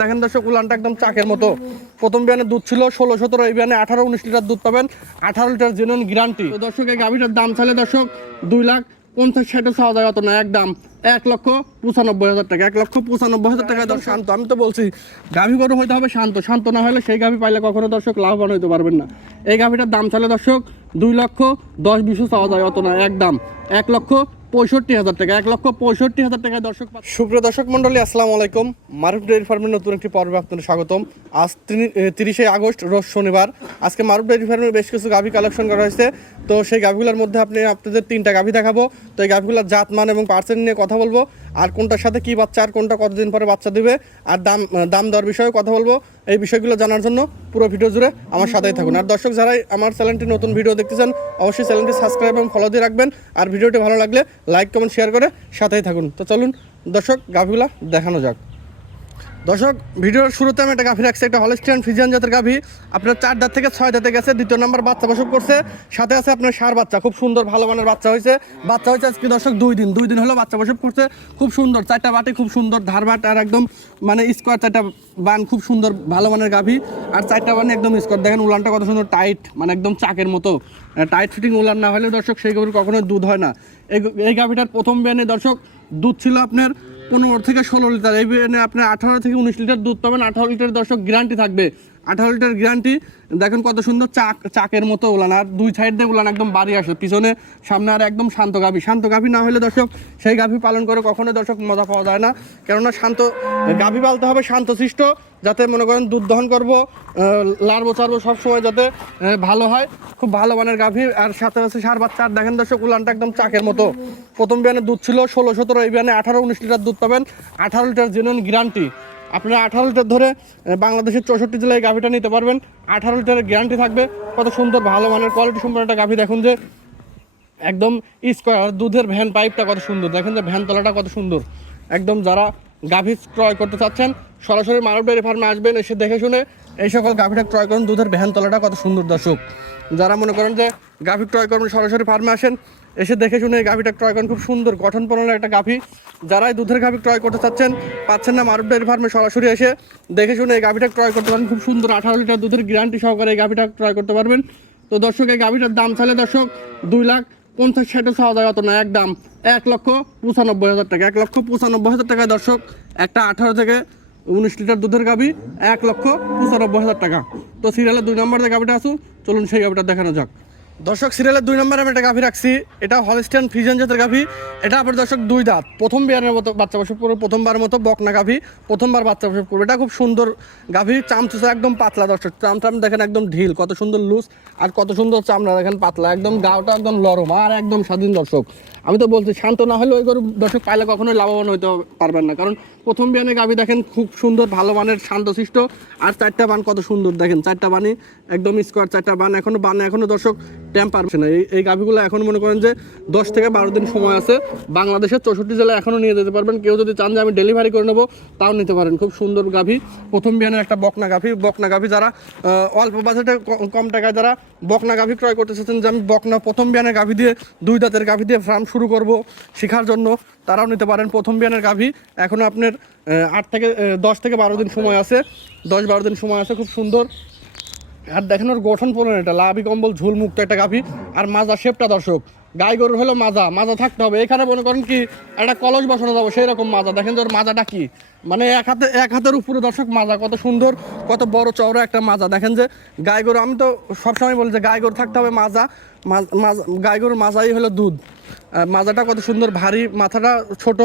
দেখেন দর্শক, উলানটা একদম চাকের মতো। প্রথম বিয়ানে দুধ ছিল ষোলো, সতেরো, এই বিয়ানে আঠারো, উনিশ লিটার দুধ পাবেন। আঠারো লিটার জেনুইন গ্যারান্টি দর্শক, এই গাভিটার দাম চাইলে দর্শক দুই লাখ পঞ্চাশ ষাটও চাওয়া যায় অত না একদম এক লক্ষ পঁচানব্বই হাজার টাকা, এক লক্ষ পঁচানব্বই হাজার টাকা দর্শক শান্ত। আমি তো বলছি, গাভি গরু হইতে হবে শান্ত। শান্ত না হলে সেই গাভি পাইলে কখনো দর্শক লাভবান হইতে পারবেন না। এই গাভিটার দাম চাইলে দর্শক দুই লক্ষ দশ বিশও চাওয়া যায় অত না একদম এক লক্ষ পঁয়ষট্টি হাজার টাকা, এক লক্ষ পঁয়ষট্টি হাজার টাকা দর্শক সুপ্রিয় দর্শক মন্ডলী, আসসালামু আলাইকুম। মারুফ ডেয়ারি ফার্মের নতুন একটি পর্বে আপনাদের স্বাগতম। আজ তিরিশে আগস্ট, রোজ শনিবার। আজকে মারুফ ডেয়ারি ফার্মের বেশ কিছু গাভি কালেকশন করা হয়েছে। তো সেই গাভিগুলোর মধ্যে আপনি, আপনাদের তিনটা গাভি দেখাবো। তো এই গাভিগুলোর জাত মান এবং পার্সেন্ট নিয়ে কথা বলব। আর কোনটার সাথে কি বাচ্চা আর কোনটা কতদিন পরে বাচ্চা দেবে, আর দাম দাম দর বিষয়ে কথা বলব। এই বিষয়গুলো জানার জন্য পুরো ভিডিও জুড়ে আমার সাথেই থাকুন। আর দর্শক যারাই আমার চ্যানেলটি নতুন ভিডিও দেখতেছেন, অবশ্যই চ্যানেলটি সাবস্ক্রাইব এবং ফলো দিয়ে রাখবেন। আর ভিডিওটি ভালো লাগলে লাইক কমেন্ট শেয়ার করে সাথেই থাকুন। তো চলুন দর্শক গাভিগুলা দেখানো যাক। দর্শক, ভিডিওর শুরুতে আমি একটা গাভি রাখছি, একটা হলস্টিয়ান ফিজিয়ান জাতের গাভি। আপনার চার দাঁত থেকে ছয় দাঁতে গেছে, দ্বিতীয় নাম্বার বাচ্চা প্রসব করছে। সাথে আছে আপনার সার বাচ্চা, খুব সুন্দর ভালো মানের বাচ্চা হয়েছে। বাচ্চা হয়েছে আজকে দর্শক দুই দিন দুই দিন হলো বাচ্চা প্রসব করছে। খুব সুন্দর, চারটা বাটি খুব সুন্দর, ধার বাট আর একদম মানে স্কোয়ার চারটা বান খুব সুন্দর, ভালো মানের গাভি। আর চারটা বান একদম স্কোয়ার দেখেন উলানটা কত সুন্দর টাইট মানে একদম চাকের মতো। টাইট ফিটিং উলান না হলে দর্শক সেই গরুর কখনো দুধ হয় না। এই এই গাভিটার প্রথম বিয়ানে দর্শক দুধ ছিল আপনার পনেরো থেকে ষোলো লিটার। এই আপনি আপনার আঠারো থেকে উনিশ লিটার দুধ পাবেন। আঠারো লিটার দর্শক গ্যারান্টি থাকবে। আঠারো লিটার গ্যারান্টি দেখেন কত সুন্দর চাক, চাকের মতো উলান আর দুই সাইড দিয়ে উলান একদম বাড়ি আসে। পিছনে, সামনে আর একদম শান্ত গাভি। শান্ত গাভি না হলে দর্শক, সেই গাভি পালন করে কখনো দর্শক মজা পাওয়া যায় না। কেননা শান্ত, গাভি পালতে হবে শান্তশিষ্ট, যাতে মনে করেন দুধ দহন করব লাড়বো, চাড়বো সবসময় যাতে ভালো হয়। খুব ভালো মানের গাভি। আর সাথে আছে সার বাচ্চা। আর দেখেন দর্শক উলানটা একদম চাকের মতো। প্রথম বিয়ানে দুধ ছিল ষোলো, সতেরো। এই বিয়ানে আঠারো, উনিশ লিটার দুধ পাবেন। আঠারো লিটার জেনুইন গ্যারান্টি আপনারা আঠারো লিটার ধরে বাংলাদেশের চৌষট্টি জেলায় গাভিটা নিতে পারবেন। আঠারো লিটারের গ্যারান্টি থাকবে। কত সুন্দর, ভালো মানের কোয়ালিটি সম্পন্ন একটা গাভি। দেখুন যে, একদম স্কোয়ার দুধের ভ্যান পাইপটা কত সুন্দর। দেখেন যে, ভ্যান তলাটা কত সুন্দর। একদম যারা গাভী ক্রয় করতে চাচ্ছেন, সরাসরি মানব ডেয়ারি ফার্মে আসবেন, এসে দেখে শুনে এই সকল গাভীটা ক্রয় করুন। দুধের ভ্যান তলাটা কত সুন্দর দর্শক। যারা মনে করেন যে, গাভী ক্রয় করবেন, সরাসরি ফার্মে আসেন এসে দেখে শুনে এই গাভীটা ক্রয় করেন। খুব সুন্দর গঠন প্রণালীর একটা গাভী। যারাই দুধের গাভী ক্রয় করতে চাচ্ছেন, পাচ্ছেন না, মারুফ ডেয়ারি ফার্মে সরাসরি এসে দেখে শুনে এই গাভীটা ক্রয় করতে পারেন খুব সুন্দর আঠারো লিটার দুধের গ্যারান্টি সহকারে এই গাভীটা ক্রয় করতে পারবেন। তো দর্শক, এই গাভীটার দাম চাইলে দর্শক দুই লাখ পঞ্চাশ ষাটও চাওয়া যায় অত না এক দাম এক লক্ষ পঁচানব্বই হাজার টাকা। এক লক্ষ পঁচানব্বই হাজার টাকায় দর্শক একটা আঠারো থেকে উনিশ লিটার দুধের গাভি এক লক্ষ পঁচানব্বই হাজার টাকা। তো সিরিয়ালের দুই নম্বর যে গাভিটা আসুন চলুন সেই গাভিটা দেখানো যাক। দর্শক, সিরিয়ালের দুই নম্বরে আমি একটা গাভি রাখছি। এটা হলস্টিয়ান ফ্রিজেন জাতের গাভি। এটা আপনার দর্শক, দুই দাঁত। প্রথম বিয়ারের মতো বাচ্চা প্রসব করবে প্রথমবার মতো বকনা গাভি, প্রথমবার বাচ্চা প্রসব করবে এটা খুব সুন্দর গাভি চামচুসা একদম পাতলা দর্শক। চাম চাম দেখেন একদম ঢিল, কত সুন্দর লুজ, আর কত সুন্দর চামড়া দেখেন পাতলা। একদম গাওটা একদম লরম আর একদম স্বাধীন দর্শক। আমি তো বলছি, শান্ত না হলে ওই গরু দর্শক পাইলে কখনোই লাভবান হইতে পারবেন না। কারণ প্রথম বিয়ানে গাভি দেখেন, খুব সুন্দর, ভালো মানের শান্তশিষ্ট। আর চারটা বান কত সুন্দর দেখেন, চারটা বানি একদম স্কোয়ার চারটা বান। এখনও বানে, এখনও দর্শক পারছে না। এই এই গাভিগুলো এখন মনে করেন যে দশ থেকে বারো দিন সময় আছে। বাংলাদেশের চৌষট্টি জেলায় এখনও নিয়ে যেতে পারবেন। কেউ যদি চান যে আমি ডেলিভারি করে নেব, তাও নিতে পারেন। খুব সুন্দর গাভি। প্রথম বিয়ানের একটা বকনা গাভি। বকনা গাভি যারা অল্প বাজেটে কম টাকায় যারা বকনা গাভি ক্রয় করতে চাচ্ছেন, যে আমি বকনা প্রথম বিয়ানের গাভি দিয়ে, দুই দাঁতের গাভি দিয়ে ফার্ম শুরু করব শেখার জন্য। তারাও নিতে পারেন প্রথম বিয়ানের গাভি। এখনও আপনার আট থেকে দশ থেকে বারো দিন সময় আছে। দশ বারো দিন সময় আছে, খুব সুন্দর। আর দেখেন ওর গঠন পড়েন এটা, লাভি কম্বল ঝুল মুক্ত একটা গাভি। আর মাজা শেপটা দর্শক, গাই গরুর হলো মাজা মাজা থাকতে হবে। এখানে মনে করেন কি, একটা কলস বসানো যাব সেই রকম মাজা। দেখেন যে ওর মাজাটা কি মানে এক হাতে, এক হাতের উপরে দর্শক মাজা, কত সুন্দর, কত বড় চওড়া একটা মাজা। দেখেন যে গাই গরু, আমি তো সবসময় বলি যে গাই গরু থাকতে হবে মাজা, গাই গরুর মাজাই হলো দুধ। মাজাটা কত সুন্দর, ভারী মাথাটা ছোট,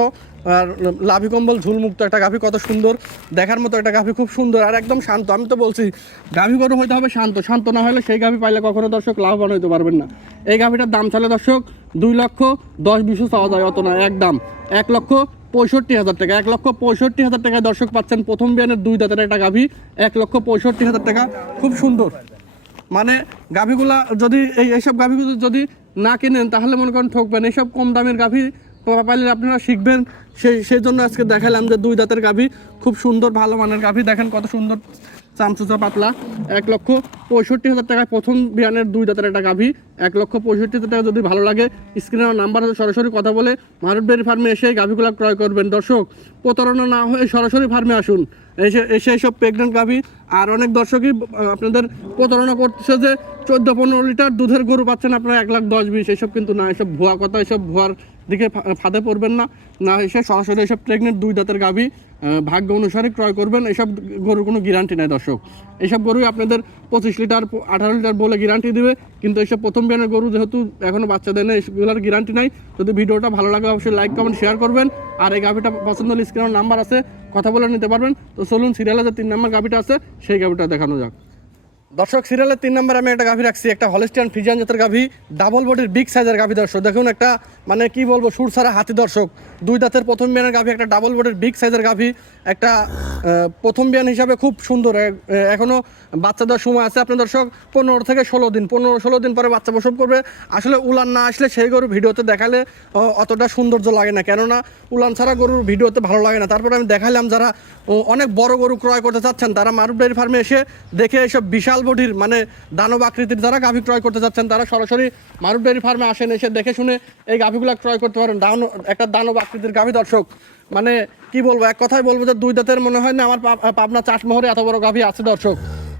আর লাভি কম্বল ঝুলমুক্ত, একটা গাভি কত সুন্দর, দেখার মতো একটা গাভি খুব সুন্দর, আর একদম শান্ত। আমি তো বলছি, গাভি গরু হইতে হবে শান্ত। শান্ত না হলে সেই গাভি পাইলে কখনো দর্শক লাভবান হইতে পারবেন না। এই গাভিটার দাম চলে দর্শক দুই লক্ষ দশ বিশও চাওয়া যায়, অত না একদম এক লক্ষ পঁয়ষট্টি হাজার টাকা, এক লক্ষ পঁয়ষট্টি হাজার টাকায় দর্শক পাচ্ছেন প্রথম বিয়ানের দুই দাঁতের একটা গাভি, এক লক্ষ পঁয়ষট্টি হাজার টাকা, খুব সুন্দর। মানে গাভীগুলা যদি এই এইসব গাভীগুলো যদি না কিনেন, তাহলে মনে করেন ঠকবেন। এইসব কম দামের গাভী পাইলে আপনারা শিখবেন। সেই সেই জন্য আজকে দেখালাম যে দুই দাঁতের গাভী, খুব সুন্দর, ভালো মানের গাভী। দেখেন কত সুন্দর চামচুচা পাতলা, এক লক্ষ পঁয়ষট্টি হাজার টাকায় প্রথম বিয়ানের দুই দাঁতের একটা গাভী। এক লক্ষ পঁয়ষট্টি হাজার টাকা যদি ভালো লাগে স্ক্রিনে নাম্বার সরাসরি কথা বলে মারুট ডেয়ারি ফার্মে এসে গাভীগুলো ক্রয় করবেন। দর্শক, প্রতারণা না হয়ে সরাসরি ফার্মে আসুন। এসে এসে এইসব প্রেগনেন্ট গাভী, আর অনেক দর্শকই আপনাদের প্রতারণা করতেছে যে চোদ্দ পনেরো লিটার দুধের গরু পাচ্ছেন আপনারা এক লাখ দশ বিশ, এসব কিন্তু না, এসব ভুয়া কথা, এসব ভুয়ার ফা- ফাঁদে পড়বেন না। না এসে সরাসরি এসব প্রেগনেন্ট দুই দাঁতের গাভী ভাগ্য অনুসারে ক্রয় করবেন। এসব গরুর কোনো গ্যারান্টি নেই দর্শক। এইসব গরুই আপনাদের পঁচিশ লিটার, আঠারো লিটার বলে গ্যারান্টি দিবে। কিন্তু এসব প্রথম বিয়ানের গরু যেহেতু এখনও বাচ্চা দেয় না এগুলোর গ্যারান্টি নাই। যদি ভিডিওটা ভালো লাগে, অবশ্যই লাইক কমেন্ট শেয়ার করবেন। আর এই গাভিটা পছন্দ হলে স্ক্রিনের নাম্বার আছে, কথা বলে নিতে পারবেন। তো চলুন সিরিয়ালে যে তিন নম্বর গাভিটা আছে, সেই গাভিটা দেখানো যাক। দর্শক সিরিয়ালের তিন নম্বরে আমি একটা গাভি রাখছি, একটা হলিস্টিয়ান ফিজিয়ান জাতের গাভি ডাবল বডির বিগ সাইজের গাভি দর্শক। দেখুন একটা মানে কি বলব সুর ছাড়া হাতি দর্শক। দুই দাঁতের প্রথম বিয়ানের গাভি, একটা ডাবল বডির বিগ সাইজের গাভি, একটা প্রথম বিয়ান হিসাবে খুব সুন্দর। এখনও বাচ্চা দেওয়ার সময় আছে। আপনার দর্শক, পনেরো থেকে ষোলো দিন, পনেরো ষোলো দিন পরে বাচ্চা প্রসব করবে। আসলে উলান না আসলে সেই গরু ভিডিওতে দেখালে অতটা সৌন্দর্য লাগে না। কেননা, উলান ছাড়া গরুর ভিডিওতে ভালো লাগে না। তারপরে আমি দেখালাম যারা অনেক বড় গরু ক্রয় করতে চাচ্ছেন, তারা মারুফ ডেয়ারি ফার্মে এসে দেখে এসব বিশাল বডির মানে দানব আকৃতির যারা গাভী ক্রয় করতে যাচ্ছেন, তারা সরাসরি মারুফ ডেয়ারি ফার্মে আসেন, এসে দেখে শুনে এই গাভীগুলো ক্রয় করতে পারেন। দান, একটা দানব আকৃতির গাভী দর্শক মানে কি বলব, এক কথাই বলব যে দুই দাঁতের মনে হয় না আমার পাবনা চাটমোহরে এত বড় গাভী আছে দর্শক।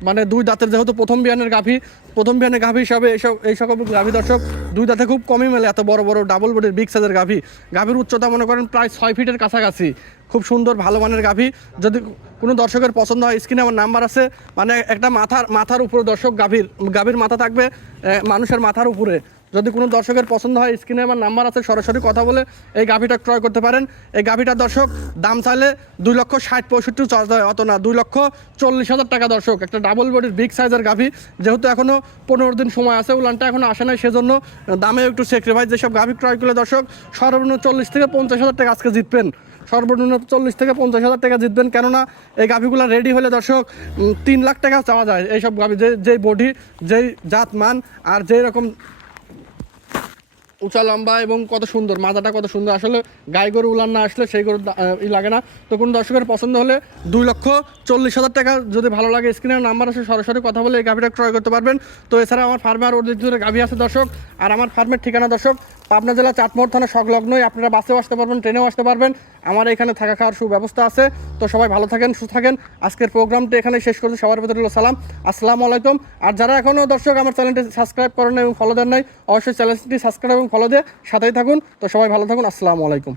মানে দুই দাঁতের যেহেতু প্রথম বিয়ানের গাভী, প্রথম বিয়ানের গাভী হিসাবে এইসব এই সকল গাভী দর্শক, দুই দাঁতে খুব কমই মেলে এত বড় বড় ডাবল বডির বিগ সাইজের গাভী। গাভীর উচ্চতা মনে করেন প্রায় ছয় ফিটের কাছাকাছি। খুব সুন্দর, ভালো মানের গাভী। যদি কোনো দর্শকের পছন্দ হয় স্ক্রিনে আমার নাম্বার আছে। মানে একটা মাথার মাথার উপরে দর্শক গাভীর গাভীর মাথা থাকবে মানুষের মাথার উপরে। যদি কোনো দর্শকের পছন্দ হয় স্ক্রিনে আমার নাম্বার আছে, সরাসরি কথা বলে এই গাভীটা ক্রয় করতে পারেন। এই গাভীটা দর্শক দাম চাইলে দুই লক্ষ ষাট পঁয়ষট্টি চার্জ হয় অত না, দুই লক্ষ চল্লিশ হাজার টাকা দর্শক। একটা ডাবল বডির বিগ সাইজের গাভী, যেহেতু এখনও পনেরো দিন সময় আছে, উলানটা এখনও আসে নাই, সেজন্য দামে একটু সেক্রিফাইস যেসব গাভী ক্রয় করলে দর্শক সর্বনিম্ন চল্লিশ থেকে পঞ্চাশ হাজার টাকা আজকে জিতবেন। সর্বনিম্ন চল্লিশ থেকে পঞ্চাশ হাজার টাকা জিতবেন। কেননা এই গাভীগুলো রেডি হলে দর্শক তিন লাখ টাকা চাওয়া যায়। এইসব গাভী যে যেই বডি যেই জাত মান আর যেই রকম উঁচা লম্বা এবং কত সুন্দর মাথাটা কত সুন্দর। আসলে গাই গরু উলান না আসলে সেই আহ, ই লাগে না। তো কোনো দর্শকের পছন্দ হলে দুই লক্ষ চল্লিশ হাজার টাকা যদি ভালো লাগে স্ক্রিনের নাম্বার আছে সরাসরি কথা বলে এই গাভিটা ক্রয় করতে পারবেন। তো এছাড়া আমার ফার্মে আর অধিক দূরে গাভি আছে দর্শক। আর আমার ফার্মের ঠিকানা দর্শক পাবনা জেলা চাটমোহর থানা সংলগ্নই আপনারা বাসেও আসতে পারবেন, ট্রেনেও আসতে পারবেন। আমার এখানে থাকা খাওয়ার সুব্যবস্থা আছে। তো সবাই ভালো থাকেন, সুস্থ থাকেন। আজকের প্রোগ্রামটি এখানে শেষ করতে সবার ভিতরে সালাম। আসসালামু আলাইকুম। আর যারা এখনও দর্শক আমার চ্যানেলটি সাবস্ক্রাইব করেন এবং ফলো দেন নাই, অবশ্যই চ্যানেলটি সাবস্ক্রাইব এবং ফলো দিয়ে সাথেই থাকুন। তো সবাই ভালো থাকুন। আসসালামু আলাইকুম।